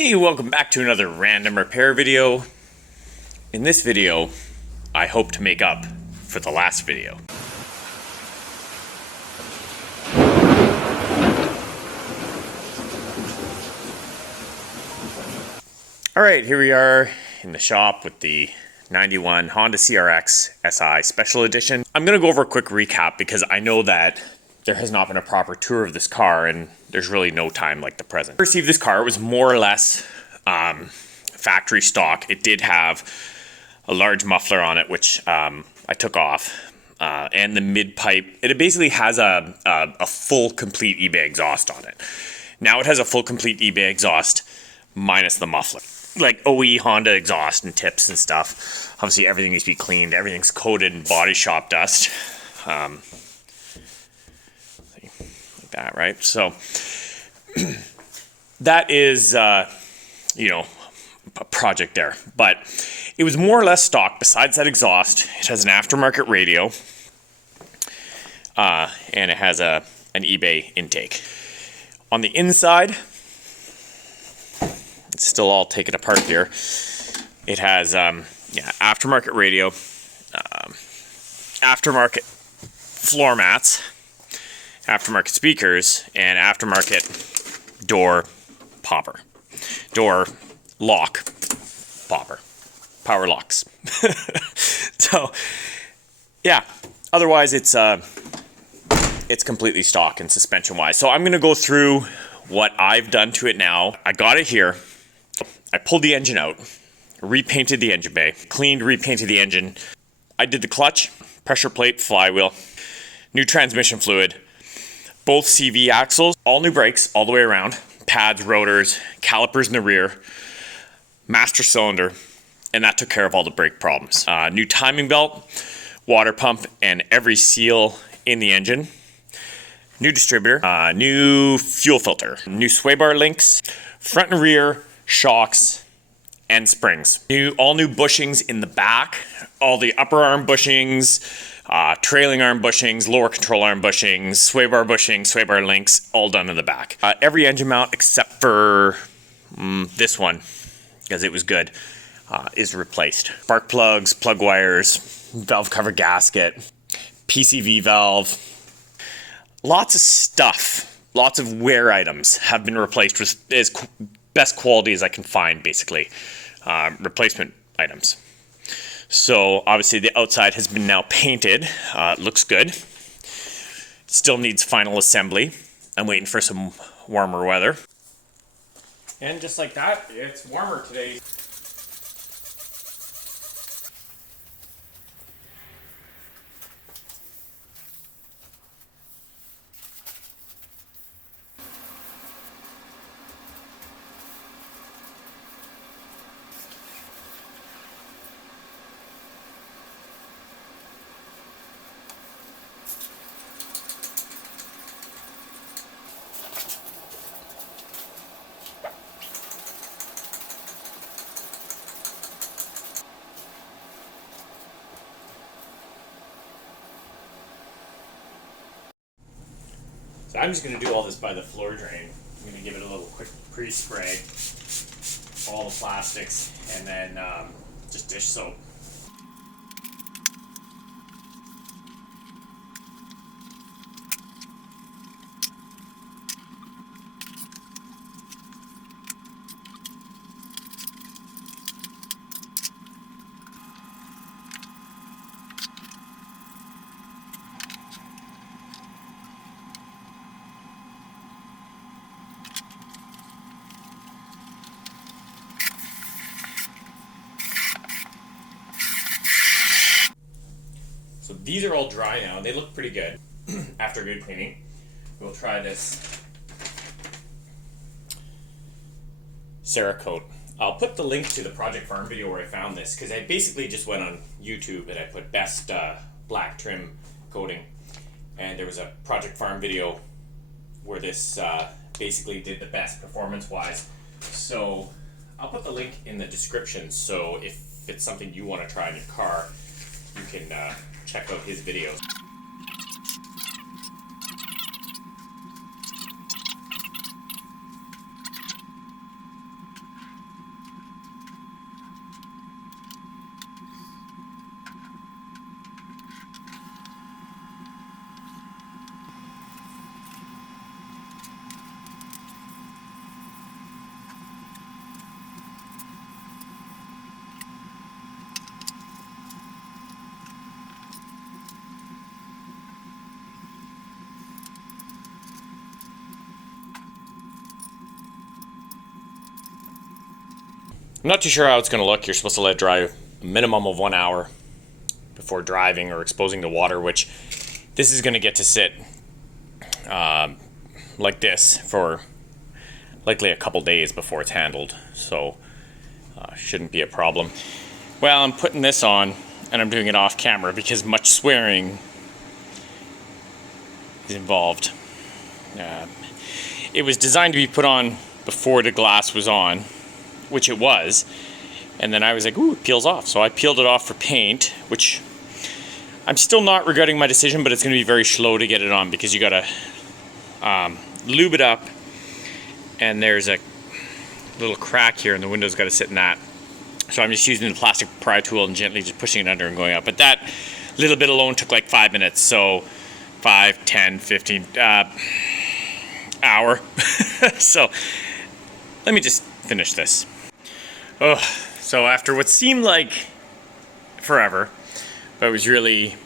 Hey, welcome back to another random repair video. In this video, I hope to make up for the last video. Alright, here we are in the shop with the 91 Honda CRX SI Special Edition. I'm going to go over a quick recap because I know that there has not been a proper tour of this car and there's really no time like the present. I received this car, it was more or less factory stock. It did have a large muffler on it, which I took off, and the mid pipe. It basically has a full complete eBay exhaust on it. Now it has a full complete eBay exhaust minus the muffler. Like OE Honda exhaust and tips and stuff. Obviously everything needs to be cleaned. Everything's coated in body shop dust. Like that, right? So that is, you know, a project there. But it was more or less stock. Besides that exhaust, it has an aftermarket radio. And it has an eBay intake. On the inside, it's still all taken apart here. It has aftermarket radio, aftermarket floor mats, aftermarket speakers, and aftermarket door lock popper, power locks. So yeah, otherwise it's completely stock and suspension wise. So I'm gonna go through what I've done to it now. I got it here. I pulled the engine out, repainted the engine bay, cleaned, repainted the engine. I did the clutch, pressure plate, flywheel, new transmission fluid, both CV axles, all new brakes all the way around, pads, rotors, calipers in the rear, master cylinder, and that took care of all the brake problems. New timing belt, water pump, and every seal in the engine. New distributor, new fuel filter, new sway bar links, front and rear, shocks, and springs. All new bushings in the back, all the upper arm bushings, trailing arm bushings, lower control arm bushings, sway bar links, all done in the back. Every engine mount except for this one, because it was good, is replaced. Spark plugs, plug wires, valve cover gasket, PCV valve. Lots of stuff, lots of wear items have been replaced with as best quality as I can find, basically. Replacement items. So obviously the outside has been now painted. It looks good. Still needs final assembly. I'm waiting for some warmer weather. And just like that, it's warmer today. So I'm just going to do all this by the floor drain. I'm going to give it a little quick pre-spray, all the plastics, and then just dish soap. So these are all dry now. They look pretty good after good cleaning. We'll try this Cerakote. I'll put the link to the Project Farm video where I found this because I basically just went on YouTube and I put best black trim coating, and there was a Project Farm video where this basically did the best performance wise. So I'll put the link in the description, so if it's something you want to try in your car, you can check out his videos. I'm not too sure how it's going to look. You're supposed to let it dry a minimum of 1 hour before driving or exposing to water, which this is going to get to sit like this for likely a couple days before it's handled, so shouldn't be a problem. Well, I'm putting this on and I'm doing it off camera because much swearing is involved. It was designed to be put on before the glass was on, which it was, and then I was like, ooh, it peels off. So I peeled it off for paint, which I'm still not regretting my decision, but it's going to be very slow to get it on because you gotta lube it up, and there's a little crack here and the window's got to sit in that. So I'm just using the plastic pry tool and gently just pushing it under and going up. But that little bit alone took like 5 minutes, so 5, 10, 15 hour. So let me just finish this. Oh, so after what seemed like forever, but it was really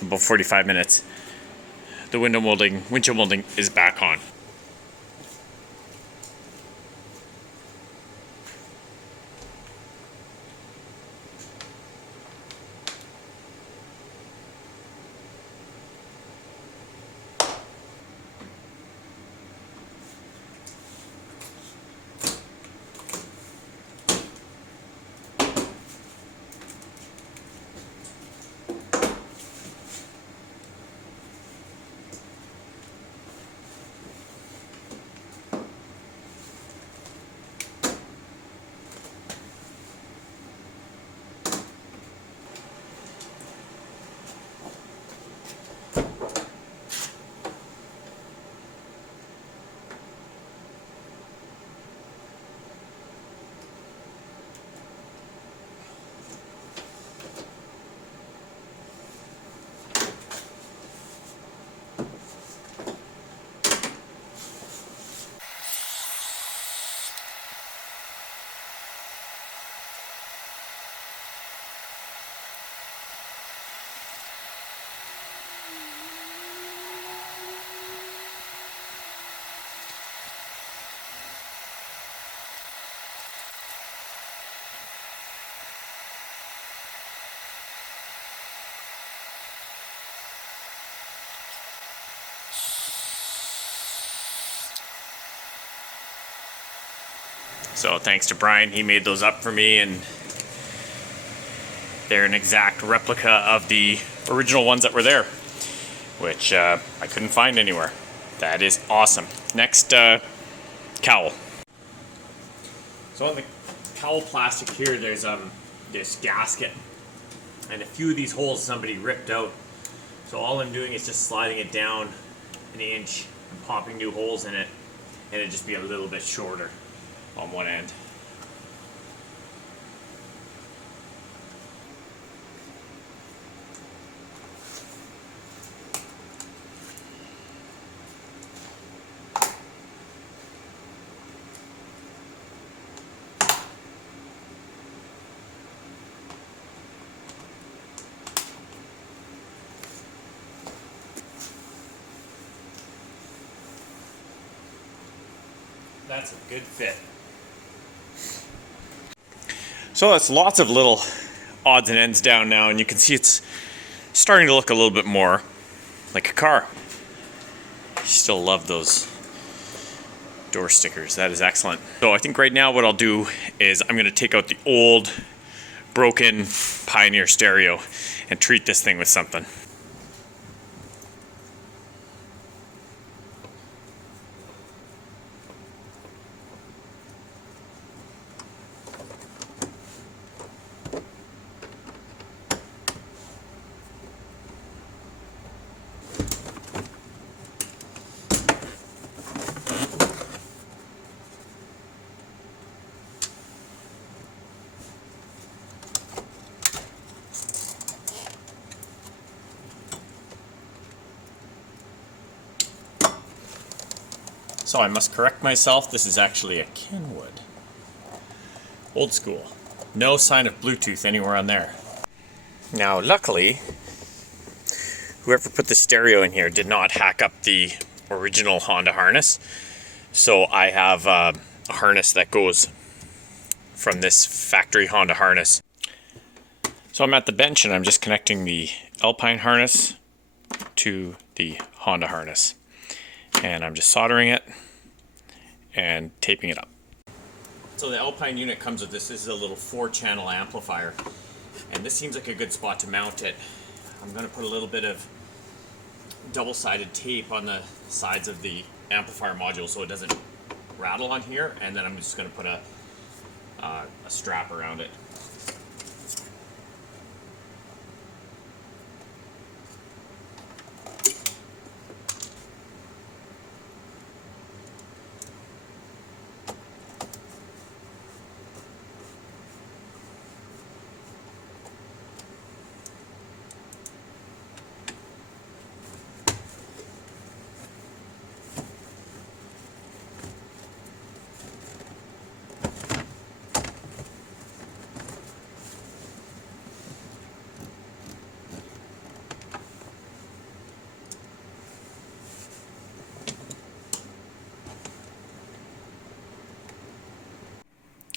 about 45 minutes, the windshield molding is back on. So thanks to Brian, he made those up for me, and they're an exact replica of the original ones that were there, which I couldn't find anywhere. That is awesome. Next, cowl. So on the cowl plastic here, there's this gasket, and a few of these holes somebody ripped out. So all I'm doing is just sliding it down an inch and popping new holes in it, and it'd just be a little bit shorter on one end. That's a good fit. So that's lots of little odds and ends down now, and you can see it's starting to look a little bit more like a car. I still love those door stickers. That is excellent. So I think right now what I'll do is I'm going to take out the old broken Pioneer stereo and treat this thing with something. So I must correct myself, this is actually a Kenwood. Old school. No sign of Bluetooth anywhere on there. Now luckily, whoever put the stereo in here did not hack up the original Honda harness. So I have a harness that goes from this factory Honda harness. So I'm at the bench and I'm just connecting the Alpine harness to the Honda harness. And I'm just soldering it and taping it up. So the Alpine unit comes with this. This is a little 4-channel amplifier. And this seems like a good spot to mount it. I'm going to put a little bit of double-sided tape on the sides of the amplifier module so it doesn't rattle on here. And then I'm just going to put a strap around it.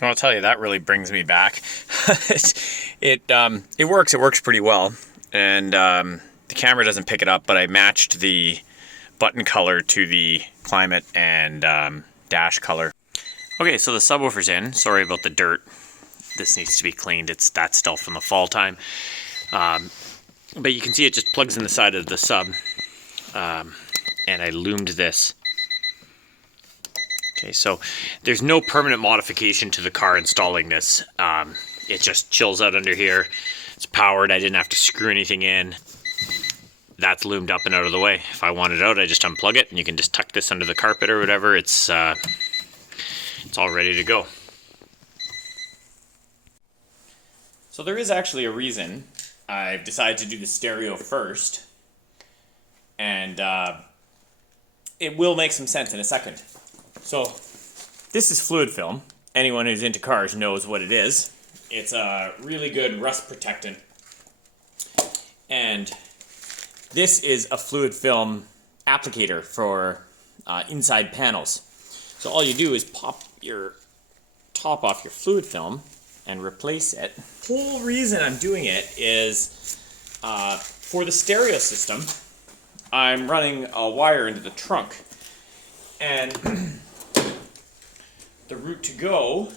I'll tell you, that really brings me back. It works pretty well, and the camera doesn't pick it up, but I matched the button color to the climate and dash color. Okay, so the subwoofer's in. Sorry about the dirt. This needs to be cleaned. That's still from the fall time. But you can see it just plugs in the side of the sub, and I loomed this. Okay, so there's no permanent modification to the car installing this. It just chills out under here. It's powered. I didn't have to screw anything in. That's loomed up and out of the way. If I want it out, I just unplug it, and you can just tuck this under the carpet or whatever. It's all ready to go. So there is actually a reason I've decided to do the stereo first, and it will make some sense in a second. So this is fluid film. Anyone who's into cars knows what it is. It's a really good rust protectant. And this is a fluid film applicator for inside panels. So all you do is pop your top off your fluid film and replace it. The whole reason I'm doing it is for the stereo system, I'm running a wire into the trunk. And the route to go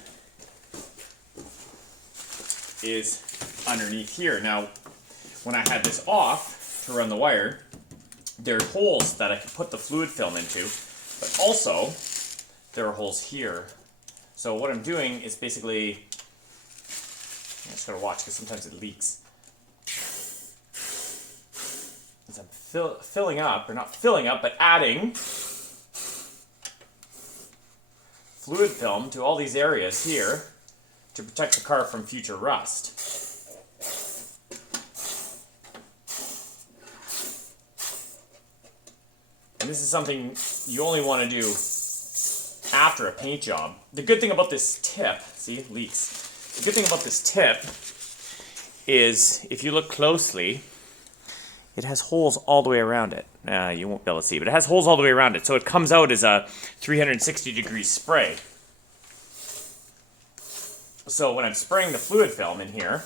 is underneath here. Now, when I had this off to run the wire, there are holes that I could put the fluid film into, but also there are holes here. So what I'm doing is basically, I just gotta watch because sometimes it leaks. As I'm filling up, or not filling up, but adding fluid film to all these areas here to protect the car from future rust. And this is something you only want to do after a paint job. The good thing about this tip, see, leaks. The good thing about this tip is if you look closely, it has holes all the way around it. You won't be able to see, but it has holes all the way around it. So it comes out as a 360-degree spray. So when I'm spraying the fluid film in here,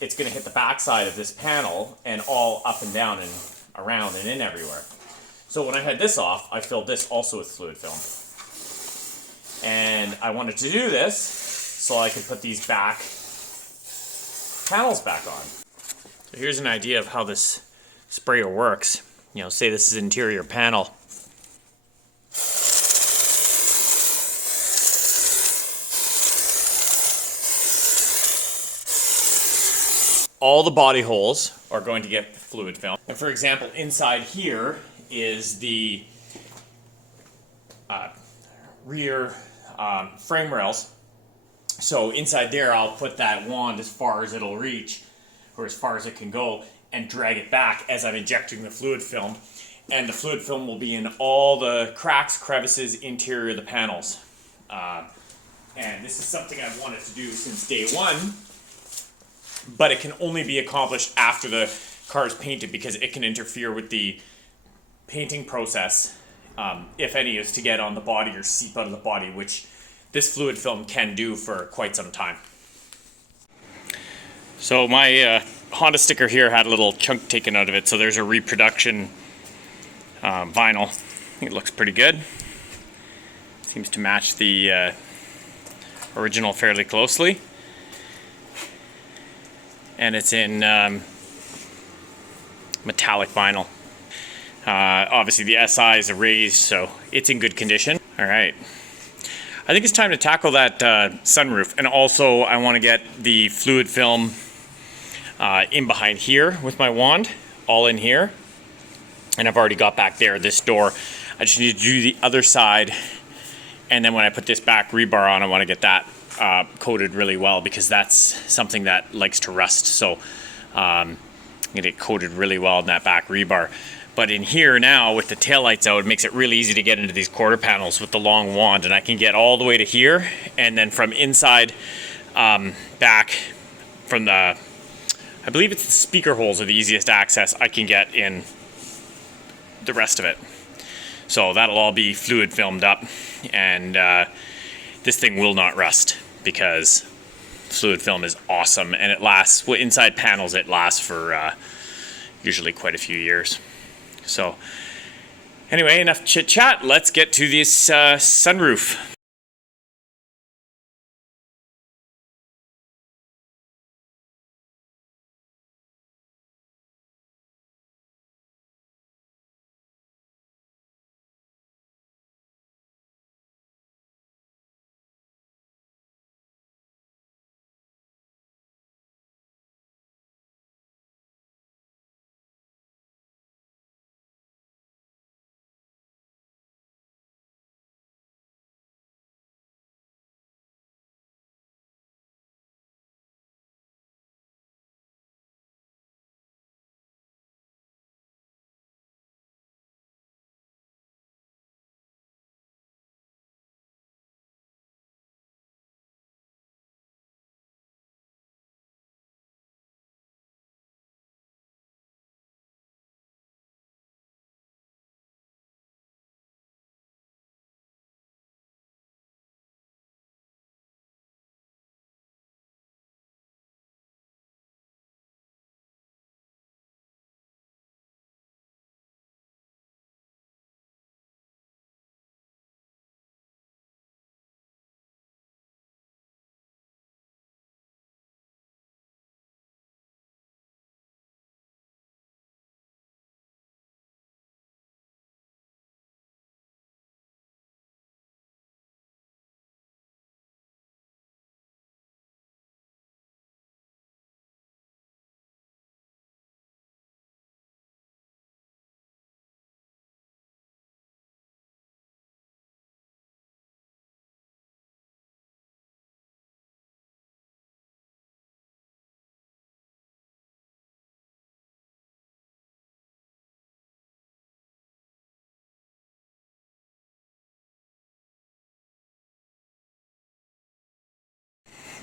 it's going to hit the backside of this panel and all up and down and around and in everywhere. So when I had this off, I filled this also with fluid film. And I wanted to do this so I could put these back panels back on. So here's an idea of how this sprayer works. You know, say this is interior panel. All the body holes are going to get fluid film. And for example, inside here is the rear frame rails. So inside there, I'll put that wand as far as it'll reach, or as far as it can go, and drag it back as I'm injecting the fluid film. And the fluid film will be in all the cracks, crevices, interior of the panels. And this is something I've wanted to do since day one, but it can only be accomplished after the car is painted because it can interfere with the painting process, if any is to get on the body or seep out of the body, which this fluid film can do for quite some time. So my Honda sticker here had a little chunk taken out of it, so there's a reproduction vinyl. I think it looks pretty good. Seems to match the original fairly closely. And it's in metallic vinyl. Obviously the SI is erased, so it's in good condition. All right. I think it's time to tackle that sunroof. And also I want to get the fluid film in behind here with my wand, all in here. And I've already got back there, this door. I just need to do the other side. And then when I put this back rebar on, I want to get that coated really well, because that's something that likes to rust. So get it coated really well in that back rebar. But in here now, with the taillights out, it makes it really easy to get into these quarter panels with the long wand. And I can get all the way to here, and then from inside back from the, I believe it's the speaker holes are the easiest access, I can get in the rest of it. So that'll all be fluid filmed up, and this thing will not rust, because fluid film is awesome, and it lasts, well, inside panels it lasts for usually quite a few years. So anyway, enough chit chat, let's get to this sunroof.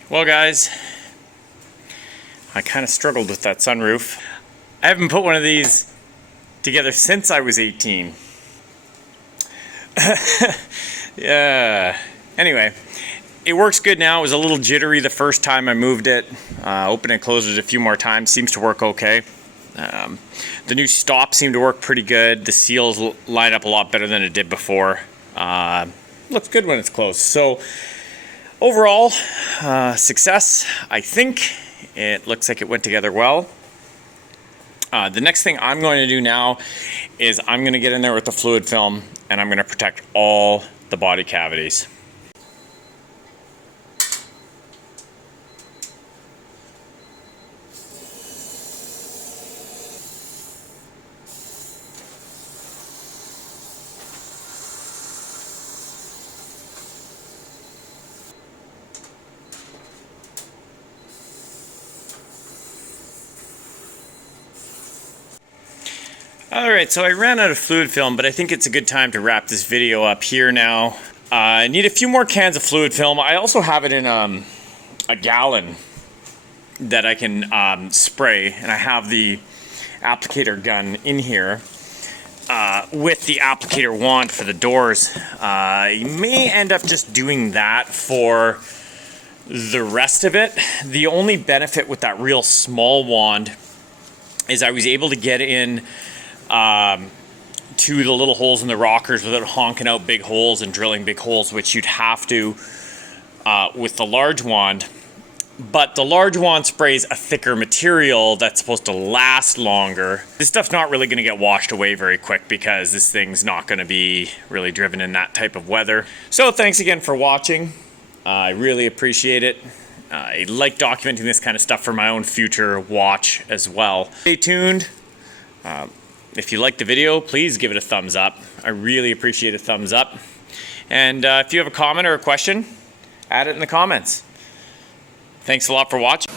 Well guys, I kind of struggled with that sunroof. I haven't put one of these together since I was 18. Yeah. Anyway, it works good now. It was a little jittery the first time I moved it. Opened and closed it a few more times. Seems to work okay. The new stop seemed to work pretty good. The seals line up a lot better than it did before. Looks good when it's closed. So overall, success, I think. It looks like it went together well. The next thing I'm going to do now is I'm going to get in there with the fluid film, and I'm going to protect all the body cavities. Alright, so I ran out of fluid film, but I think it's a good time to wrap this video up here now. I need a few more cans of fluid film. I also have it in a gallon that I can spray, and I have the applicator gun in here. with the applicator wand for the doors. You may end up just doing that for the rest of it. The only benefit with that real small wand is I was able to get in to the little holes in the rockers without honking out big holes and drilling big holes, which you'd have to with the large wand. But the large wand sprays a thicker material that's supposed to last longer. This stuff's not really going to get washed away very quick because this thing's not going to be really driven in that type of weather. So thanks again for watching. I really appreciate it. I like documenting this kind of stuff for my own future watch as well. Stay tuned. If you liked the video, please give it a thumbs up. I really appreciate a thumbs up. And if you have a comment or a question, add it in the comments. Thanks a lot for watching.